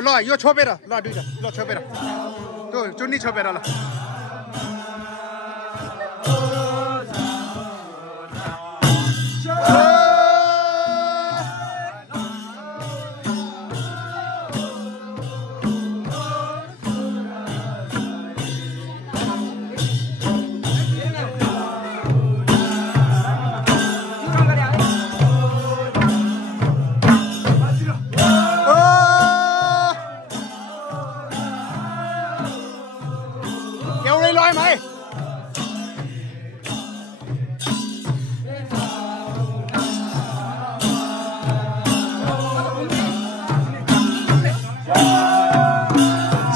ल यो छोपेर ल दुईटा ल छोपेर त्यो चुन्नी छोपेर ल एउटै लयम है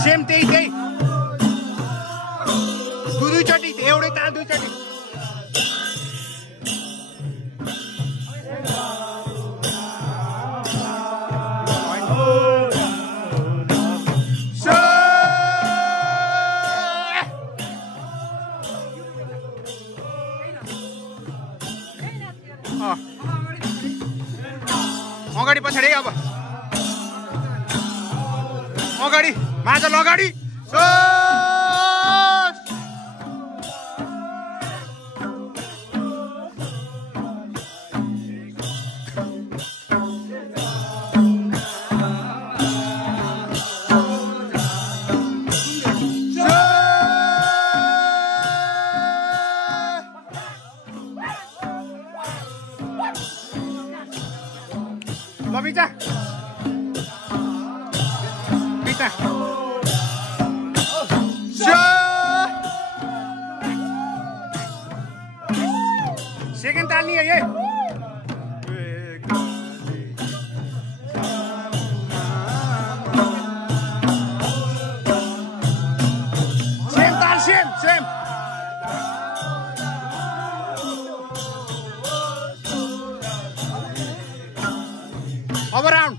सेम त्यही दुईचोटि एउटै ताल दुईचोटि अगाडि पछाडि अब अगाडि माझल अगाडि ल बिचा सेकेन्ड ताल नहीं है ये सेम ताल सेम अब राउंड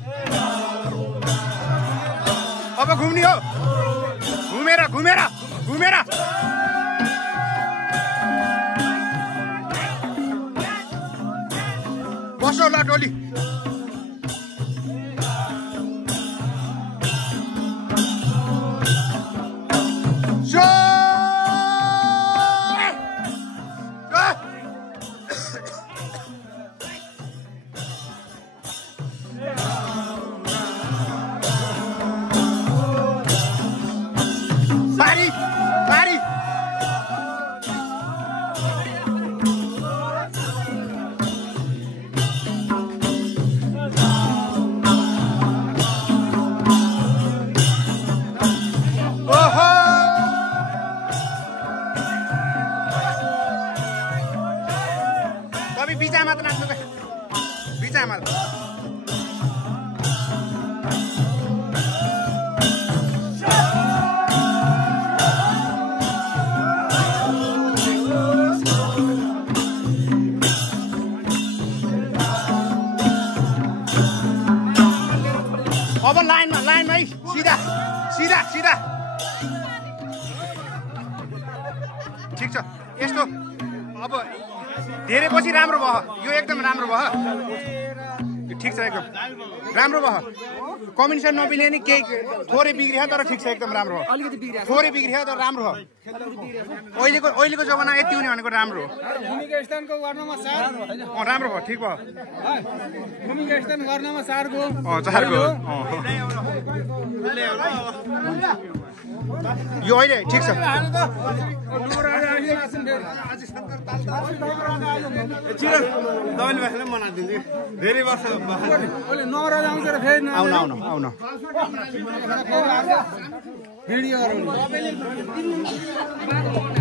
अब घूमनी हो घूमेरा घूमेरा घूमेरा बसो ल टोली Bari, bari. Oho. Tapi bisa amat tenang tuh, bisa amat. अब लाइनमा है सीधा सीधा सीधा ठिक छ यस्तो अब धेरै पछि राम्रो भयो यो एकदम राम्रो भयो यो ठिक छ एकदम राम्रो भयो कम्युनिकेसन नबिग्रियो नि केही थोरै बिग्रियो तर ठिक छ एकदम राम्रो हो थोरै बिग्रियो तर राम्रो हो अहिलेको जमाना यति हुने भनेको राम्रो हो भूमिका स्थानको गर्नमा 4 राम्रो भयो ठिक भयो भूमिका स्थान गर्नमा 4 गो 4 गो यो अहिले ठिक छ धेरै वर्ष ओले नवराज आउँछ र फेरि आउन भिडियो गरौँ